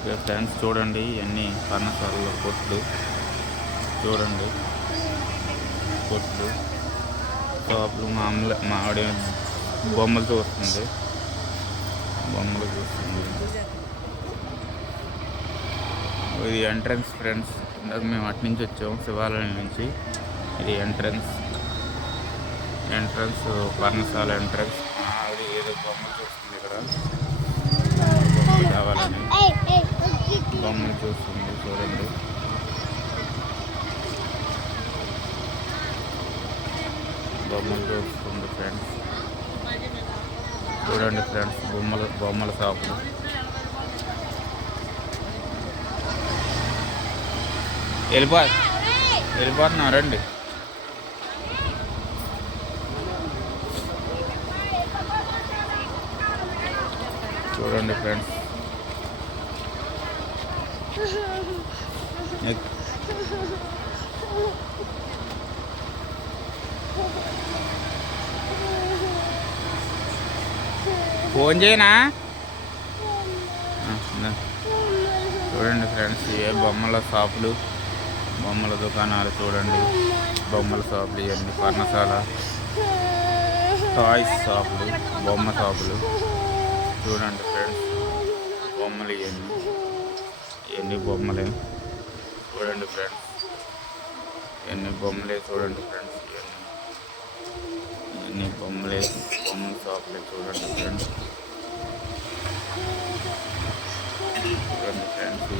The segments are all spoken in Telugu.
ఓకే ఫ్రెండ్స్, చూడండి ఇవన్నీ పర్ణశాలలో కొట్లు. చూడండి కొట్లు, షాపులు. మామిడి బొమ్మలు చూస్తుంది. ఇది ఎంట్రన్స్ ఫ్రెండ్స్. ఇందాక మేము అటు నుంచి వచ్చాము, శివాలయం నుంచి. ఇది ఎంట్రన్స్ పర్ణశాల ఎంట్రన్స్. ఆవిడ ఏదో బొమ్మలు చూస్తుంది ఇక్కడ. బొమ్మలు కావాలని బొమ్మలు చూస్తుంది. చూడండి బొమ్మలు చూస్తుంది ఫ్రెండ్స్. చూడండి ఫ్రెండ్స్, బొమ్మల షాపులు. వెళ్ళిపోతున్నాం రండి. చూడండి ఫ్రెండ్స్, ఫోన్ చేయనా? చూడండి ఫ్రెండ్స్, ఏ బొమ్మల షాపులు, బొమ్మల దుకాణాలు. చూడండి బొమ్మల షాపులు ఇవన్నీ. పర్ణశాల టాయ్స్ షాపులు, బొమ్మ షాపులు. చూడండి ఫ్రెండ్స్, బొమ్మలు ఇవన్నీ బొమ్మలే. చూడండి ఫ్రెండ్స్, ఇవన్నీ బొమ్మలే. చూడండి ఫ్రెండ్స్, ఇవన్నీ బొమ్మల షాపులే. చూడండి ఫ్రెండ్స్,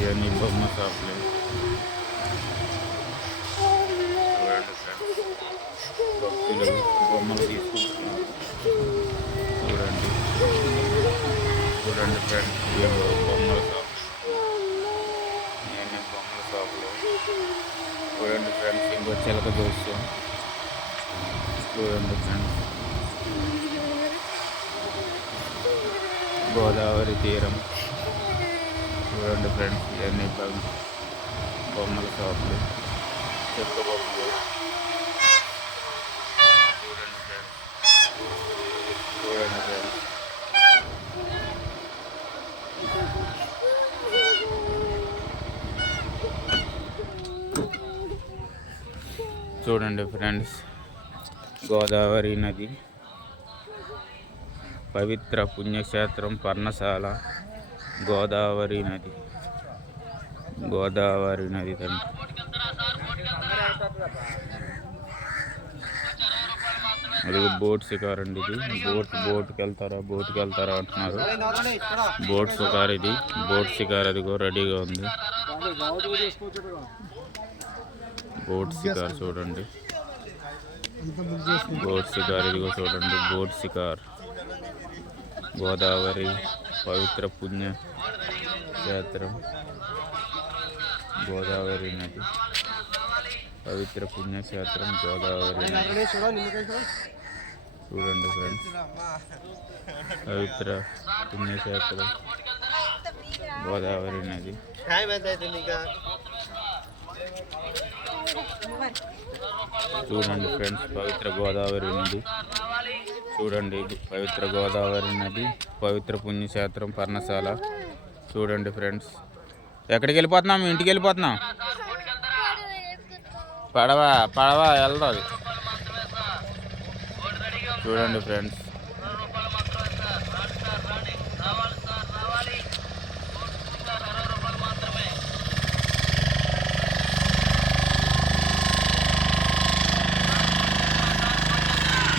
ఇవన్నీ బొమ్మ షాపులే. చూడండి ఫ్రెండ్స్, భక్తులు బొమ్మలు తీసుకుంటున్నారు. చూడండి ఫ్రెండ్స్, బొమ్మల షాపులు, ఇవన్నీ బొమ్మల షాపులు. చూడండి ఫ్రెండ్స్, ఇంకో చిలక చూస్తాం. చూడండి ఫ్రెండ్స్, గోదావరి తీరం. చూడండి ఫ్రెండ్స్, ఇవన్నీ బొమ్మల షాపులు, చెక్క బొమ్మలు. చూడండి ఫ్రెండ్స్, చూడండి ఫ్రెండ్స్, గోదావరి నది, పవిత్ర పుణ్యక్షేత్రం పర్ణశాల. గోదావరి నది తండ్రి. అది బోట్ షికార్ అండి. ఇది బోట్కి వెళ్తారా అంటున్నారు. బోట్ షికార్ ఇది. బోట్ షికార్ అదిగో రెడీగా ఉంది. బోట్ షికార్ చూడండి. బోట్ షికార్ ఇదిగో చూడండి. బోట్ షికార్. గోదావరి పవిత్ర పుణ్య క్షేత్రం. గోదావరి నది, పవిత్ర పుణ్యక్షేత్రం గోదావరి నది. చూడండి ఫ్రెండ్స్, పవిత్ర పుణ్యక్షేత్రం గోదావరి నది. చూడండి ఫ్రెండ్స్, పవిత్ర గోదావరి నది. చూడండి, పవిత్ర గోదావరి నది, పవిత్ర పుణ్యక్షేత్రం పర్ణశాల. చూడండి ఫ్రెండ్స్, ఎక్కడికి వెళ్ళిపోతున్నాం? ఇంటికి వెళ్ళిపోతున్నాం. పడవ వెళ్తుంది. చూడండి ఫ్రెండ్స్,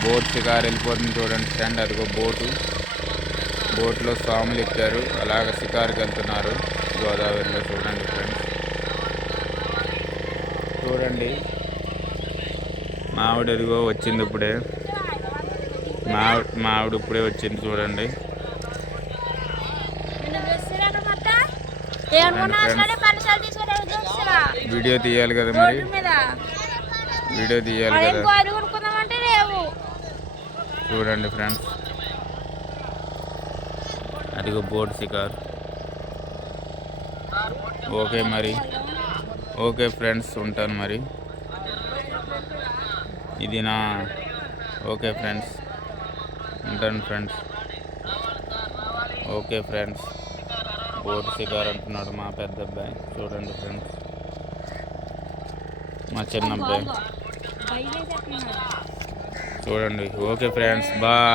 బోట్ షికారు వెళ్ళిపోతుంది. చూడండి ఫ్రెండ్, అదిగో బోట్లో స్వాములు ఎక్కారు. అలాగ షికారుకి వెళ్తున్నారు గోదావరిలో. చూడండి ఫ్రెండ్స్, చూడండి మావిడ అదిగో వచ్చింది ఇప్పుడే. మావిడ ఇప్పుడే వచ్చింది. చూడండి వీడియో తీయాలి కదా మరి, వీడియో తీయాలి కదా. చూడండి ఫ్రెండ్స్, అదిగో బోట్ షికార్. ఓకే ఫ్రెండ్స్, ఉంటాను మరి. ఇది నా ఓకే ఫ్రెండ్స్, ఉంటాను ఫ్రెండ్స్. ఓకే ఫ్రెండ్స్, బోట్ షికార్ అంటున్నాడు మా పెద్ద అబ్బాయి. చూడండి ఫ్రెండ్స్, మా చిన్న అబ్బాయి చూడండి. Okay friends, bye.